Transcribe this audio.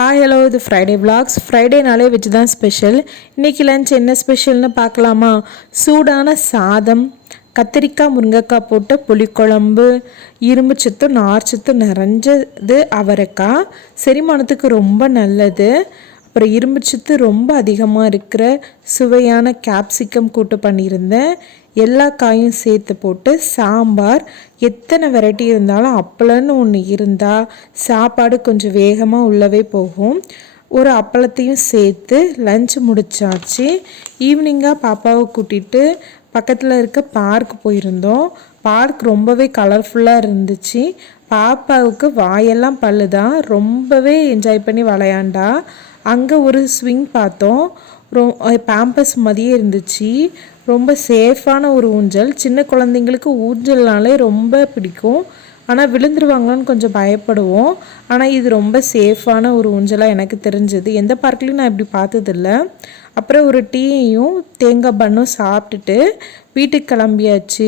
Hi hello இது Friday vlogs. ஃப்ரைடேனாலே veg தான் special. இன்றைக்கி லஞ்ச் என்ன ஸ்பெஷல்னு பார்க்கலாமா? சூடான சாதம், கத்திரிக்காய் முருங்கைக்காய் போட்ட புளிக்குழம்பு, இரும்பு சத்து நார் சத்து நிறைஞ்சது அவரைக்காய், செரிமானத்துக்கு ரொம்ப நல்லது. அப்புறம் இரும்பு சத்து ரொம்ப அதிகமாக இருக்கிற சுவையான கேப்சிகம் கூட்டு பண்ணியிருந்தேன். எல்லா காயும் சேர்த்து போட்டு சாம்பார். எத்தனை வெரைட்டி இருந்தாலும் அப்பளம்னு ஒன்று இருந்தால் சாப்பாடு கொஞ்சம் வேகமாக உள்ளவே போகும். ஒரு அப்பளத்தையும் சேர்த்து லஞ்ச் முடிச்சாச்சு. ஈவினிங்காக பாப்பாவை கூட்டிகிட்டு பக்கத்தில் இருக்க பார்க் போயிருந்தோம். பார்க் ரொம்பவே கலர்ஃபுல்லாக இருந்துச்சு. பாப்பாவுக்கு வாயெல்லாம் பல்லு தான், ரொம்பவே என்ஜாய் பண்ணி விளையாண்டா. அங்கே ஒரு ஸ்விங் பார்த்தோம். பேம்பஸ் மாதிரியே இருந்துச்சு. ரொம்ப சேஃபான ஒரு ஊஞ்சல். சின்ன குழந்தைங்களுக்கு ஊஞ்சல்னாலே ரொம்ப பிடிக்கும். ஆனால் விழுந்துருவாங்களான்னு கொஞ்சம் பயப்படுவோம். ஆனால் இது ரொம்ப சேஃபான ஒரு ஊஞ்சலாக எனக்கு தெரிஞ்சது. எந்த பார்க்லையும் நான் இப்படி பார்த்ததில்ல. அப்புறம் ஒரு டீயையும் தேங்காய் பன்னும் சாப்பிட்டுட்டு வீட்டுக்கு கிளம்பியாச்சு.